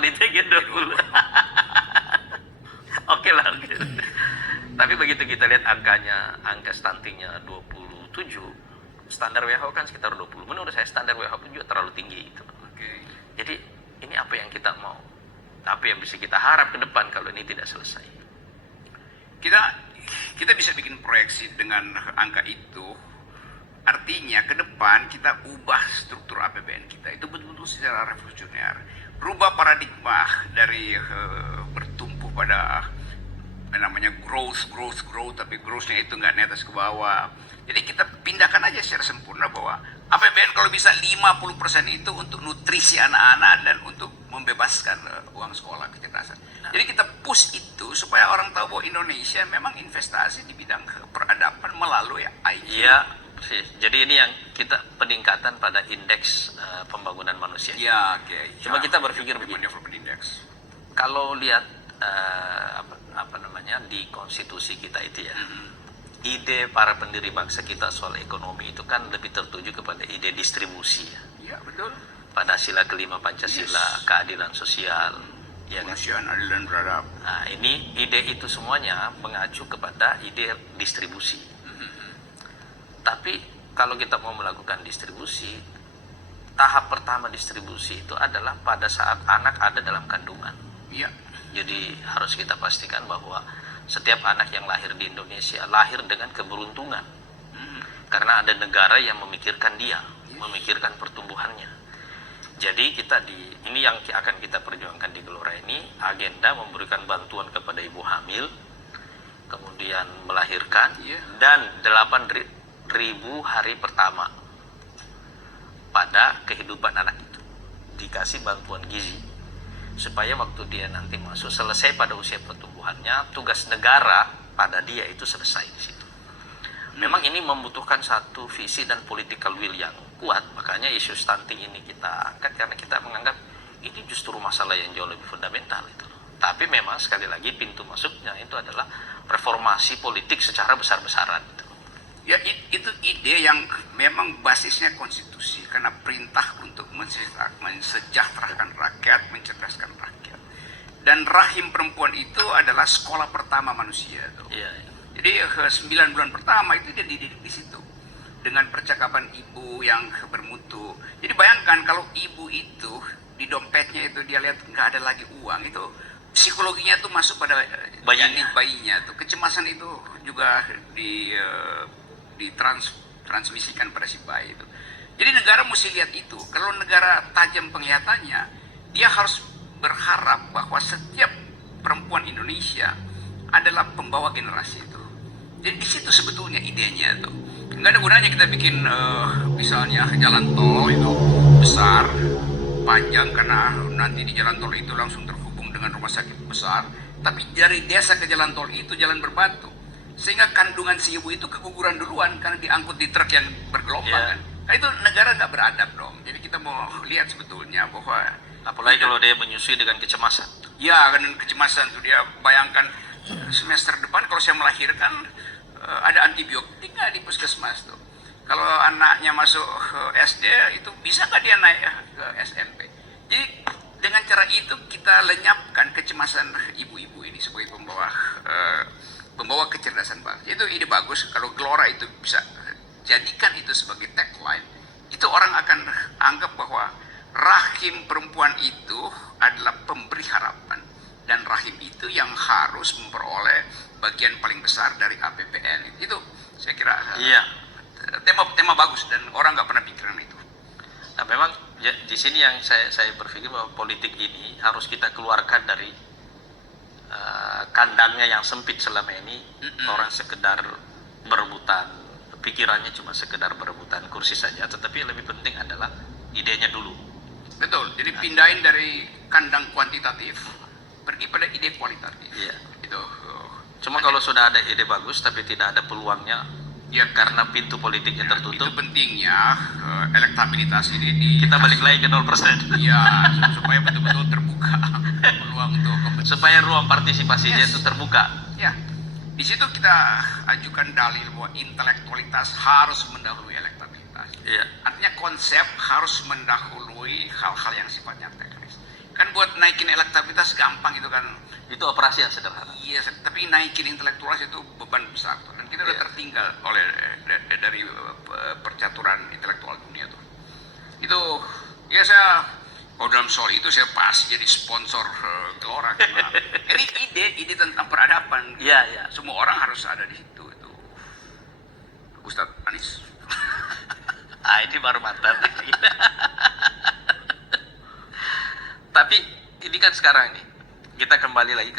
panitia G20. Oke lah, oke. Tapi begitu kita lihat angka stuntingnya 27, standar WHO kan sekitar 20. Menurut saya standar WHO juga terlalu tinggi itu. Oke. Jadi ini apa yang kita mau? Apa yang bisa kita harap ke depan kalau ini tidak selesai? Kita bisa bikin proyeksi dengan angka itu. Artinya ke depan kita ubah struktur APBN kita itu betul-betul secara revolusioner. Rubah paradigma dari bertumpu pada namanya growth, tapi growth-nya itu nggak dari atas ke bawah. Jadi kita pindahkan aja secara sempurna bahwa APBN kalau bisa 50% itu untuk nutrisi anak-anak dan untuk membebaskan uang sekolah kecerdasan. Jadi kita push itu supaya orang tahu bahwa Indonesia memang investasi di bidang peradaban melalui IQ. Iya, persis. Jadi ini yang kita peningkatan pada indeks pembangunan manusia. Ya, oke. Coba kita berpikir begini. Development Index. Kalau lihat apa namanya di konstitusi kita itu ya, ide para pendiri bangsa kita soal ekonomi itu kan lebih tertuju kepada ide distribusi ya. Iya, betul. Pada sila kelima Pancasila, keadilan sosial, ya kan? Kemanusiaan, adil dan beradab. Nah, ini ide itu semuanya mengacu kepada ide distribusi. Tapi kalau kita mau melakukan distribusi, tahap pertama distribusi itu adalah pada saat anak ada dalam kandungan. Iya. Jadi harus kita pastikan bahwa setiap anak yang lahir di Indonesia lahir dengan keberuntungan. Karena ada negara yang memikirkan dia, memikirkan pertumbuhannya. Jadi ini yang akan kita perjuangkan di Gelora ini, agenda memberikan bantuan kepada ibu hamil, kemudian melahirkan, dan 8.000 hari pertama pada kehidupan anak itu dikasih bantuan gizi supaya waktu dia nanti masuk selesai pada usia pertumbuhannya, tugas negara pada dia itu selesai di situ. Memang ini membutuhkan satu visi dan political will yang kuat, makanya isu stunting ini kita angkat karena kita menganggap ini justru masalah yang jauh lebih fundamental itu. Tapi memang sekali lagi pintu masuknya itu adalah reformasi politik secara besar-besaran. Ya, itu ide yang memang basisnya konstitusi karena perintah untuk mensejahterakan rakyat, mencerdaskan rakyat. Dan rahim perempuan itu adalah sekolah pertama manusia tuh. Iya. Jadi 9 bulan pertama itu dia dididik di situ dengan percakapan ibu yang bermutu. Jadi bayangkan kalau ibu itu di dompetnya itu dia lihat nggak ada lagi uang, itu psikologinya tuh masuk pada bayinya tuh. Kecemasan itu juga ditransmisikan pada si bayi itu. Jadi negara mesti lihat itu. Kalau negara tajam penglihatannya, dia harus berharap bahwa setiap perempuan Indonesia adalah pembawa generasi itu. Jadi di situ sebetulnya idenya tuh. Nggak ada gunanya kita bikin misalnya jalan tol itu besar, panjang karena nanti di jalan tol itu langsung terhubung dengan rumah sakit besar. Tapi dari desa ke jalan tol itu jalan berbatu. Sehingga kandungan si ibu itu keguguran duluan karena diangkut di truk yang bergelombang kan. Nah, itu negara nggak beradab dong. Jadi kita mau lihat sebetulnya bahwa apalagi kalau dia menyusui dengan kecemasan. Ya, kan kecemasan tuh dia bayangkan semester depan kalau saya melahirkan ada antibiotik nggak di puskesmas tuh. Kalau anaknya masuk SD itu bisa nggak dia naik ke SMP. Jadi dengan cara itu kita lenyapkan kecemasan ibu-ibu ini sebagai pembawa kecerdasan bangsa. Itu ide bagus. Kalau Gelora itu bisa jadikan itu sebagai tagline, itu orang akan anggap bahwa rahim perempuan itu adalah pemberi harapan dan rahim itu yang harus memperoleh bagian paling besar dari APBN. Itu saya kira tema bagus dan orang nggak pernah pikiran itu. Nah, memang ya, di sini yang saya berpikir bahwa politik ini harus kita keluarkan dari kandangnya yang sempit selama ini. Orang sekedar berebutan, pikirannya cuma sekedar berebutan kursi saja, tetapi yang lebih penting adalah idenya dulu. Betul, jadi pindahin dari kandang kuantitatif pergi pada ide kualitatif. Iya. Itu. Cuma kalau sudah ada ide bagus tapi tidak ada peluangnya, ya karena pintu politiknya tertutup. Itu pentingnya elektabilitas ini kita balik lagi ke 0%. Iya, supaya betul-betul terbuka peluang untuk kompetisi. Supaya ruang partisipasinya itu terbuka. Ya, di situ kita ajukan dalil bahwa intelektualitas harus mendahului elektabilitas. Iya. Artinya konsep harus mendahului hal-hal yang sifatnya teknis. Kan buat naikin elektabilitas gampang gitu kan. Itu operasi yang sederhana. Iya, tapi naikin intelektualitas itu beban besar tuh. Dan kita udah Iya. tertinggal oleh dari percaturan intelektual dunia tuh. Itu ya saya kalau dalam soal itu saya pas jadi sponsor Gelora karena ini ide tentang peradaban. Iya, iya. Semua orang harus ada di situ itu. Ustadz Anies. Ah, ini baru mantan. Tapi ini kan sekarang nih, kita kembali lagi ke